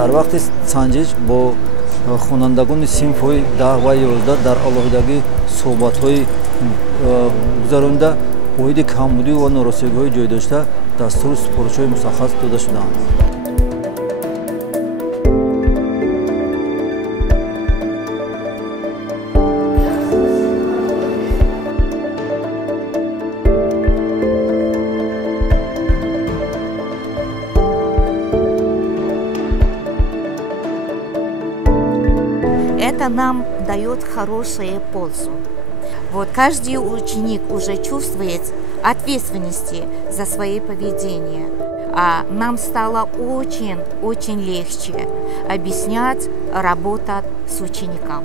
дар вақти санҷиш бо хонандагони синфҳои 10 ва 11 дар алоҳидагӣ суҳбатҳои гузаронда оиди камбудӣ ва норасоигиҳои ҷойдошта дастури супоришҳои мушаххас дода шудаанд. Это нам дает хорошую пользу. Вот каждый ученик уже чувствует ответственности за свое поведение. А нам стало очень легче объяснять, работать с учеником.